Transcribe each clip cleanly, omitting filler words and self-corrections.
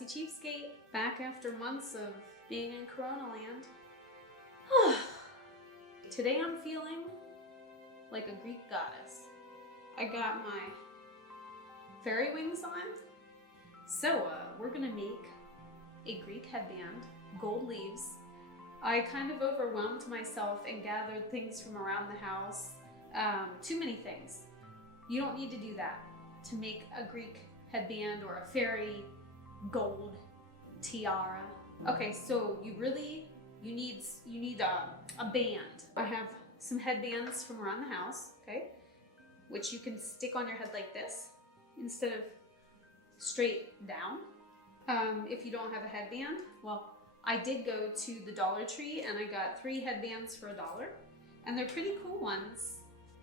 Messy Cheapskate, back after months of being in Corona land. Today I'm feeling like a Greek goddess. I got my fairy wings on. So we're gonna make a Greek headband, gold leaves. I kind of overwhelmed myself and gathered things from around the house. Too many things. You don't need to do that to make a Greek headband or a fairy gold tiara. Okay, so you need a band. I have some headbands from around the house, okay, which you can stick on your head like this instead of straight down. If you don't have a headband, well, I did go to the Dollar Tree and I got 3 headbands for $1, and they're pretty cool ones.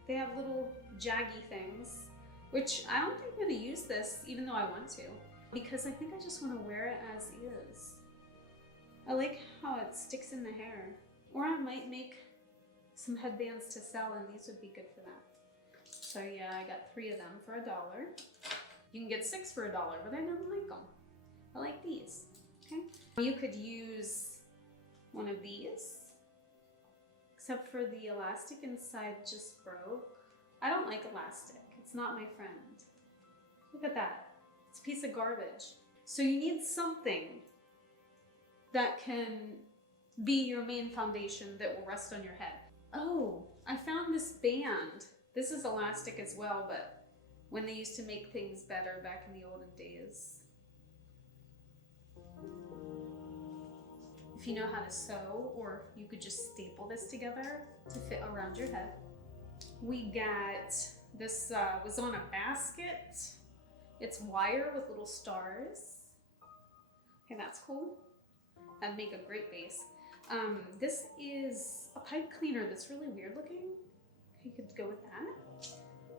They have little jaggy things, which I don't think I'm gonna use this, even though I want to, because I think I just want to wear it as is. I like how it sticks in the hair. Or I might make some headbands to sell, and these would be good for that. So yeah, I got 3 of them for $1. You can get 6 for $1, but I don't like them. I like these, okay? You could use one of these, except for the elastic inside just broke. I don't like elastic. It's not my friend. Look at that. It's a piece of garbage. So you need something that can be your main foundation that will rest on your head. Oh, I found this band. This is elastic as well, but when they used to make things better back in the olden days. If you know how to sew, or you could just staple this together to fit around your head. We got, this was on a basket. It's wire with little stars. Okay, that's cool. That'd make a great base. This is a pipe cleaner that's really weird looking. You could go with that.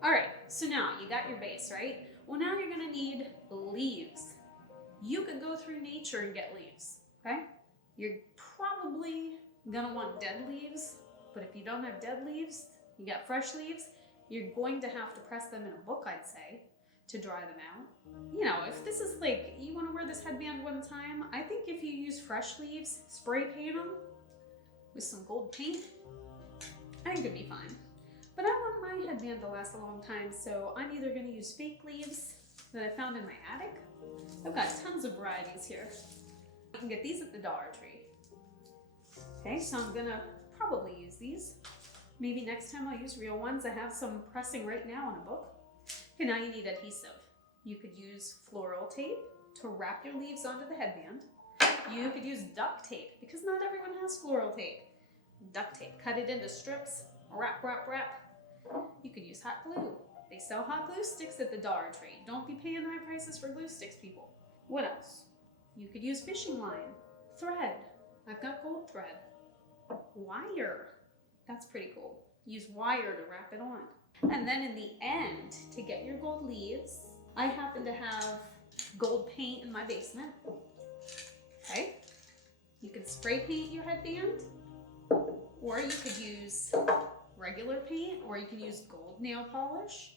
All right, so now you got your base, right? Well, now you're gonna need leaves. You could go through nature and get leaves, okay? You're probably gonna want dead leaves, but if you don't have dead leaves, you got fresh leaves, you're going to have to press them in a book, I'd say, to dry them out. You know, if this is like, you wanna wear this headband one time, I think if you use fresh leaves, spray paint them with some gold paint, I think it'd be fine. But I want my headband to last a long time, so I'm either gonna use fake leaves that I found in my attic. I've got tons of varieties here. You can get these at the Dollar Tree. Okay, so I'm gonna probably use these. Maybe next time I'll use real ones. I have some pressing right now in a book. Okay, now you need adhesive. You could use floral tape to wrap your leaves onto the headband. You could use duct tape, because not everyone has floral tape. Duct tape, cut it into strips, wrap, wrap, wrap. You could use hot glue. They sell hot glue sticks at the Dollar Tree. Don't be paying high prices for glue sticks, people. What else? You could use fishing line, thread. I've got gold thread. Wire. That's pretty cool. Use wire to wrap it on. And then in the end, to get your gold leaves, I happen to have gold paint in my basement. Okay? You can spray paint your headband, or you could use regular paint, or you can use gold nail polish.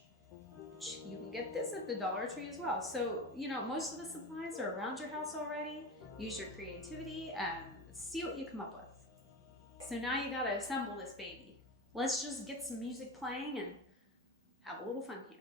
You can get this at the Dollar Tree as well. So, you know, most of the supplies are around your house already. Use your creativity and see what you come up with. So now you gotta assemble this baby. Let's just get some music playing and have a little fun here.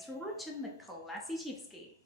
Thanks for watching the Classy Cheapskate.